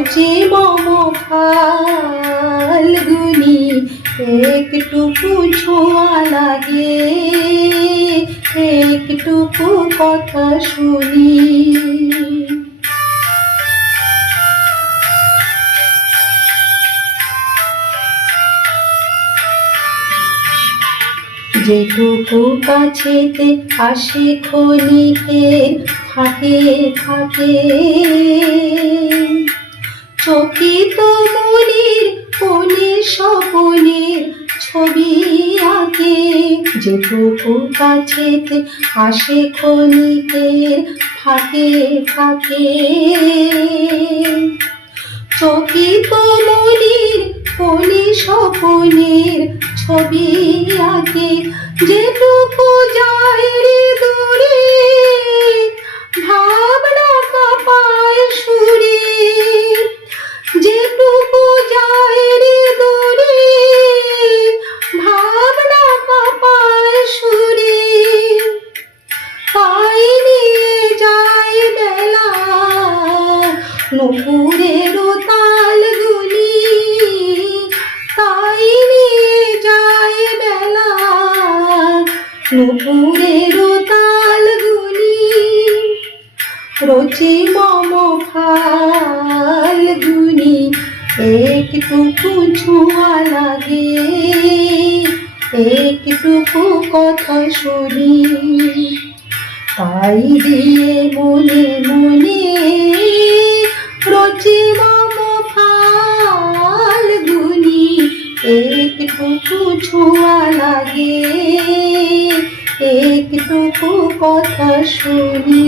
রচে মম ফাল্গুনি একটুকু ছোঁয়া লাগে, একটুকু কথা শুনি। যেটুকু কাছেতে আসে ক্ষণিকে থাকে থাকে। চকিত মনির কোনে স্বপনের ছবি আঁকে। যেটুকু কাছেতে আসে ক্ষণিকের ফাঁকে ফাঁকে। চকিত মনির কোনে স্বপনের ছবি আঁকে। যেটুকু যায় রে দূরে ভাবনা নুপুরের তাল গুলি রচি মম ফাল্গুনি, একটুকু ছোঁয়া লাগে, একটুকু কথা শুনি। তাই দিয়ে মনে মনে রচি মম ফাল্গুনি, একটুকু ছোঁয়া লাগে। একটুকু কথা শুনি।